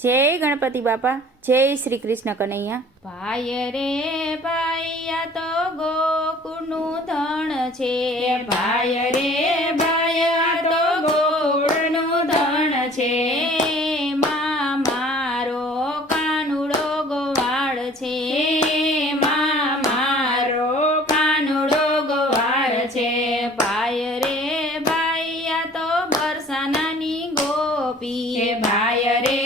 જય ગણપતિ બાપા, જય શ્રી કૃષ્ણ કનૈયા। ભાઈ રે ભાઈ તો ગોકુળનું ધણ છે, ભાઈ રે ભાઈ તો ગોકુળનું ધણ છે। માં મારો કાનુડો ગોવાળ છે, માં મારો કાનુડો ગોવાળ છે। ભાઈ રે ભાઈ તો બરસાનાની ગોપી, ભાઈ રે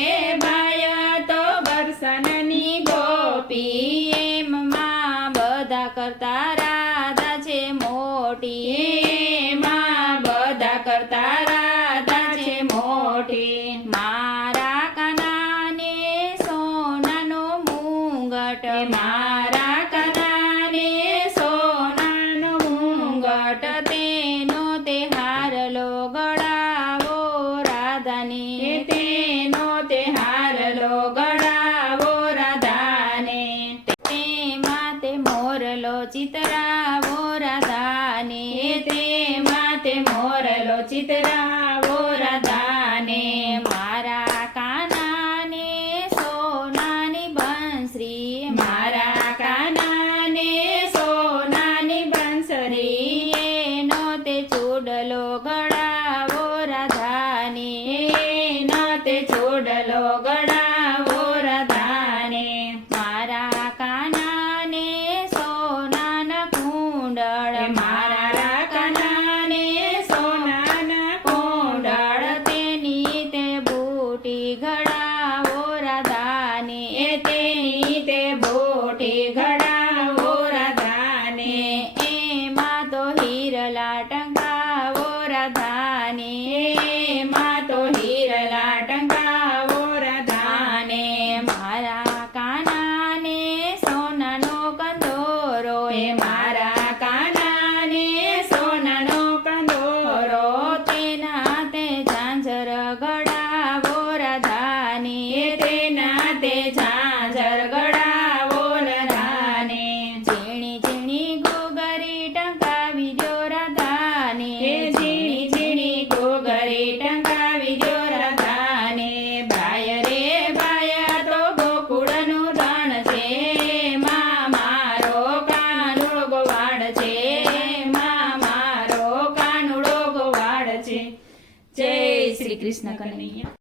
એમ માં બધા કરતા રાધા છે મોટી, એમાં બધા કરતા રાધા છે મોટી। મારા કાનાને સોનાનો મુંગટ, મારા કાનાને સોનાનો મુંગટ, તેનો તે હારલો ગળાવો રાધાને, તેનો તે હારલો ગળાવો રાધાને। મોરલો ચિતરાવો રાધાને, તેમાં તે મોરલો ચિતરાવો રાધાને। મારા કાનાને સોનાની બંસરી, મારા કાનાને સોનાની બંસરી, એનો તે ચૂડલો ગળાવો રાધાને, એનો તે ચૂડલો ગળાવો રાધાને। મારા કાનાને સોનાના કુંડળ, મારા કાનાને સોનાના કુંડળ, તેની તે બુટી ઘડાવો રાધાને, તેની તે બુટી ઘડાવો રાધાને। એમાં તો હીરલા ટંકાવો રાધાને, એમાં તો હીરલા ટંકાવો રાધાને। મારા કાનાને સોનાનો કંદોરો, મારા કાનાને સોનાનો કંદોરો, તેના તે ઝાંઝર ગળાવો રાધાને, તેના તે ઝાંઝર ગળાવો રાધાને। ઝીણી ઝીણી ઘૂઘરી ટંકાવી દ્યો રાધાને, ઝીણી ઝીણી ઘૂઘરી ટંકાવી દ્યો રાધાને। ભાઈ રે ભાઈ તો ગોકુળનું ધણ છે, માં મારો કાનુડો ગોવાળ છે, માં મારો કાનુડો ગોવાળ છે। જય શ્રી કૃષ્ણ કનૈયા।